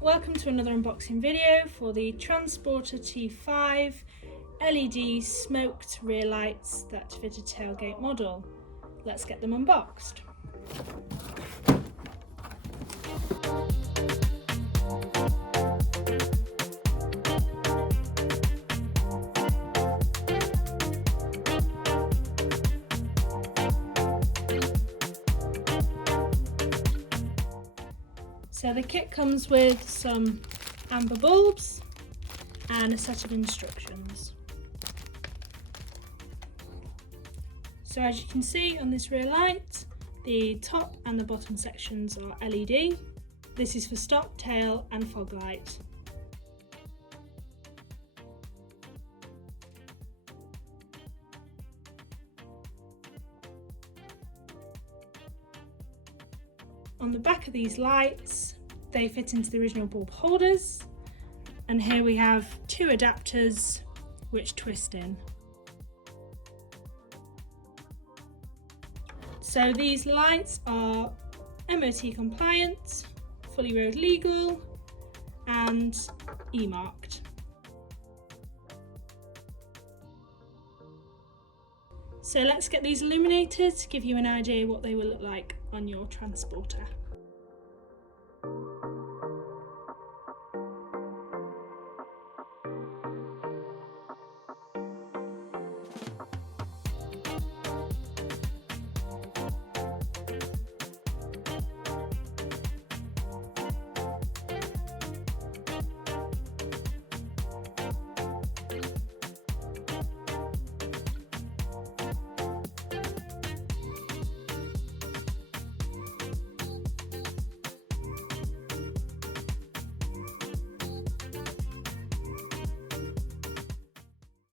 Welcome to another unboxing video for the Transporter T5 LED smoked rear lights that fit a tailgate model. Let's get them unboxed. So the kit comes with some amber bulbs and a set of instructions. So as you can see on this rear light, the top and the bottom sections are LED. This is for stop, tail and fog light. On the back of these lights, they fit into the original bulb holders, and here we have two adapters which twist in. So these lights are MOT compliant, fully road legal and E-marked. So let's get these illuminated to give you an idea what they will look like on your Transporter.